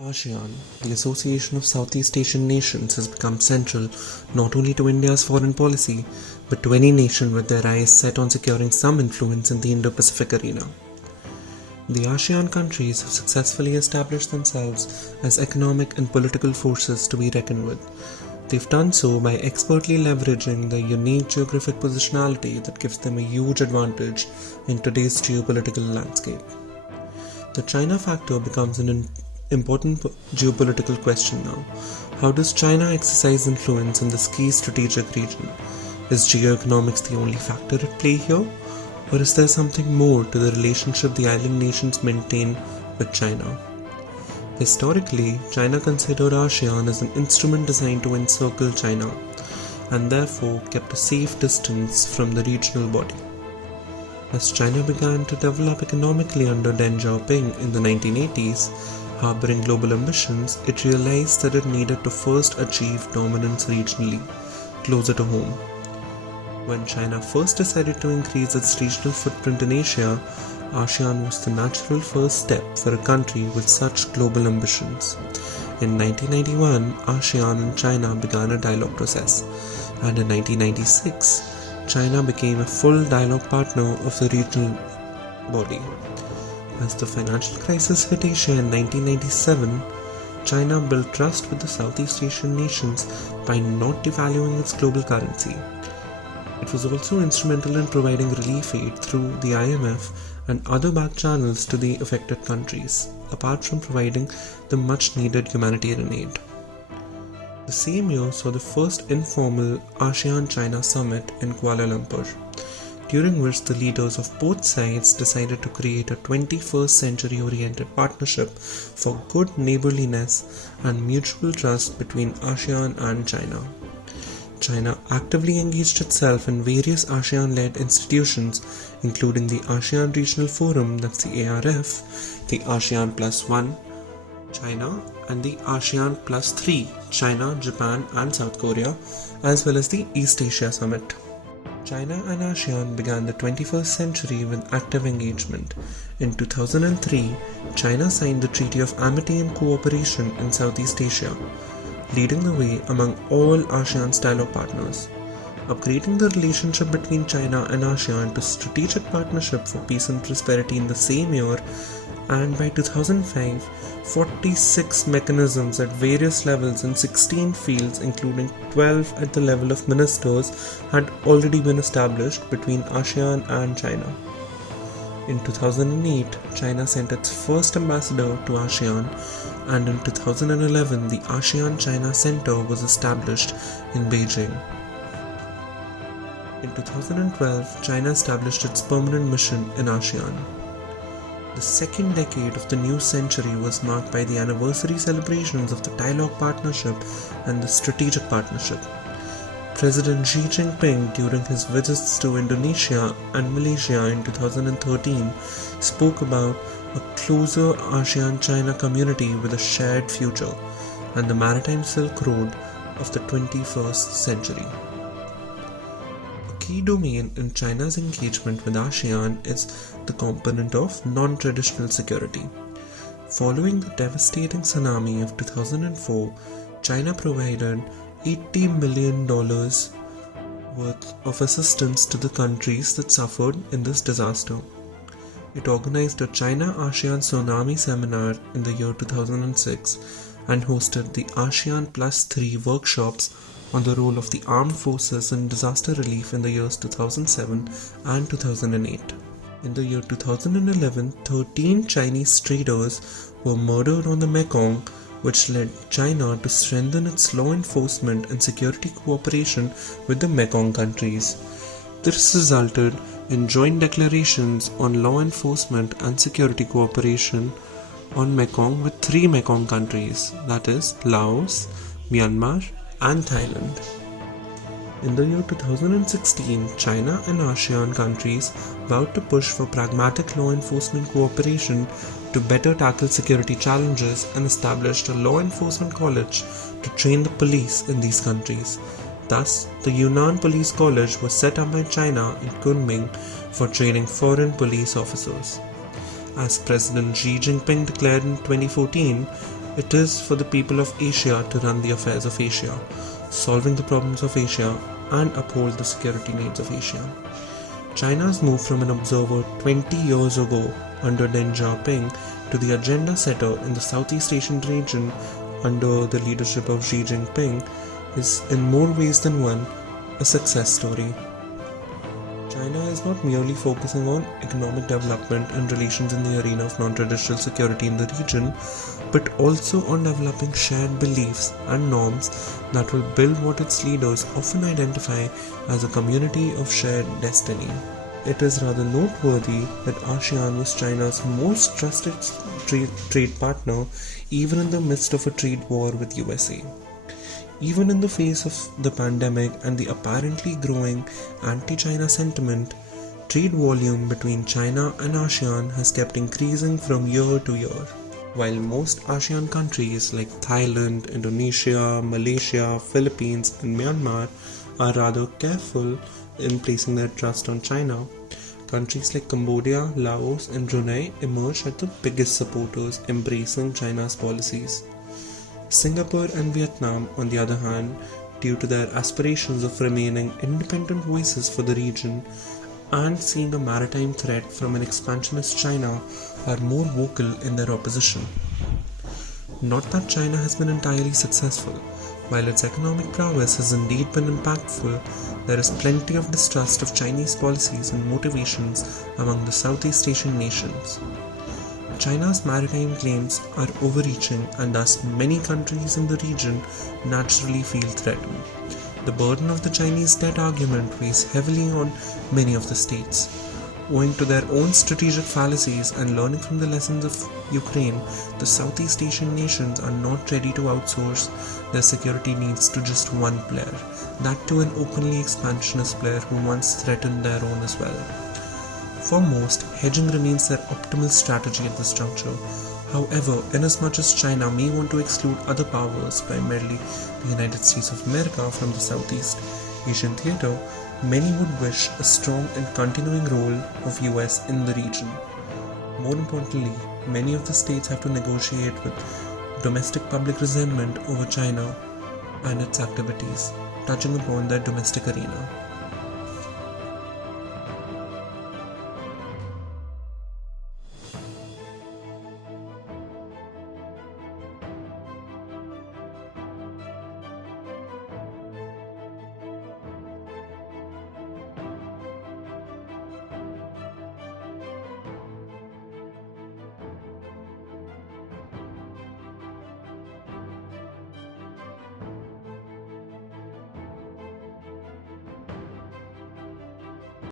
ASEAN, the Association of Southeast Asian Nations, has become central not only to India's foreign policy, but to any nation with their eyes set on securing some influence in the Indo-Pacific arena. The ASEAN countries have successfully established themselves as economic and political forces to be reckoned with. They've done so by expertly leveraging the unique geographic positionality that gives them a huge advantage in today's geopolitical landscape. The China factor becomes an important geopolitical question now. How does China exercise influence in this key strategic region? Is geoeconomics the only factor at play here? Or is there something more to the relationship the island nations maintain with China? Historically, China considered ASEAN as an instrument designed to encircle China, and therefore kept a safe distance from the regional body. As China began to develop economically under Deng Xiaoping in the 1980s, harboring global ambitions, it realized that it needed to first achieve dominance regionally, closer to home. When China first decided to increase its regional footprint in Asia, ASEAN was the natural first step for a country with such global ambitions. In 1991, ASEAN and China began a dialogue process, and in 1996, China became a full dialogue partner of the regional body. As the financial crisis hit Asia in 1997, China built trust with the Southeast Asian nations by not devaluing its global currency. It was also instrumental in providing relief aid through the IMF and other back channels to the affected countries, apart from providing the much-needed humanitarian aid. The same year saw the first informal ASEAN-China summit in Kuala Lumpur, during which the leaders of both sides decided to create a 21st century-oriented partnership for good neighborliness and mutual trust between ASEAN and China. China actively engaged itself in various ASEAN-led institutions, including the ASEAN Regional Forum, that's the ARF, the ASEAN Plus One, China, and the ASEAN Plus 3, China, Japan, and South Korea, as well as the East Asia Summit. China and ASEAN began the 21st century with active engagement. In 2003, China signed the Treaty of Amity and Cooperation in Southeast Asia, leading the way among all ASEAN's dialogue partners, upgrading the relationship between China and ASEAN to strategic partnership for peace and prosperity in the same year, and by 2005, 46 mechanisms at various levels in 16 fields, including 12 at the level of ministers, had already been established between ASEAN and China. In 2008, China sent its first ambassador to ASEAN, and in 2011, the ASEAN-China Center was established in Beijing. In 2012, China established its permanent mission in ASEAN. The second decade of the new century was marked by the anniversary celebrations of the Dialogue Partnership and the Strategic Partnership. President Xi Jinping, during his visits to Indonesia and Malaysia in 2013, spoke about a closer ASEAN-China community with a shared future and the Maritime Silk Road of the 21st century. A key domain in China's engagement with ASEAN is the component of non-traditional security. Following the devastating tsunami of 2004, China provided $80 million worth of assistance to the countries that suffered in this disaster. It organized a China-ASEAN Tsunami Seminar in the year 2006 and hosted the ASEAN Plus 3 workshops on the role of the armed forces in disaster relief in the years 2007 and 2008. In the year 2011, 13 Chinese traders were murdered on the Mekong, which led China to strengthen its law enforcement and security cooperation with the Mekong countries. This resulted in joint declarations on law enforcement and security cooperation on Mekong with 3 Mekong countries, that is, Laos, Myanmar, and Thailand. In the year 2016, China and ASEAN countries vowed to push for pragmatic law enforcement cooperation to better tackle security challenges and established a law enforcement college to train the police in these countries. Thus, the Yunnan Police College was set up by China in Kunming for training foreign police officers. As President Xi Jinping declared in 2014, It is for the people of Asia to run the affairs of Asia, solving the problems of Asia and uphold the security needs of Asia. China's move from an observer 20 years ago under Deng Xiaoping to the agenda setter in the Southeast Asian region under the leadership of Xi Jinping is in more ways than one a success story. China is not merely focusing on economic development and relations in the arena of non-traditional security in the region, but also on developing shared beliefs and norms that will build what its leaders often identify as a community of shared destiny. It is rather noteworthy that ASEAN was China's most trusted trade partner even in the midst of a trade war with USA. Even in the face of the pandemic and the apparently growing anti-China sentiment, trade volume between China and ASEAN has kept increasing from year to year. While most ASEAN countries like Thailand, Indonesia, Malaysia, Philippines, and Myanmar are rather careful in placing their trust on China, countries like Cambodia, Laos, and Brunei emerge as the biggest supporters embracing China's policies. Singapore and Vietnam, on the other hand, due to their aspirations of remaining independent voices for the region and seeing a maritime threat from an expansionist China, are more vocal in their opposition. Not that China has been entirely successful. While its economic prowess has indeed been impactful, there is plenty of distrust of Chinese policies and motivations among the Southeast Asian nations. China's maritime claims are overreaching, and thus many countries in the region naturally feel threatened. The burden of the Chinese debt argument weighs heavily on many of the states. Owing to their own strategic fallacies and learning from the lessons of Ukraine, the Southeast Asian nations are not ready to outsource their security needs to just one player, that too an openly expansionist player who once threatened their own as well. For most, hedging remains their optimal strategy at this juncture. However, inasmuch as China may want to exclude other powers, primarily the United States of America, from the Southeast Asian theater, many would wish a strong and continuing role of US in the region. More importantly, many of the states have to negotiate with domestic public resentment over China and its activities, touching upon their domestic arena.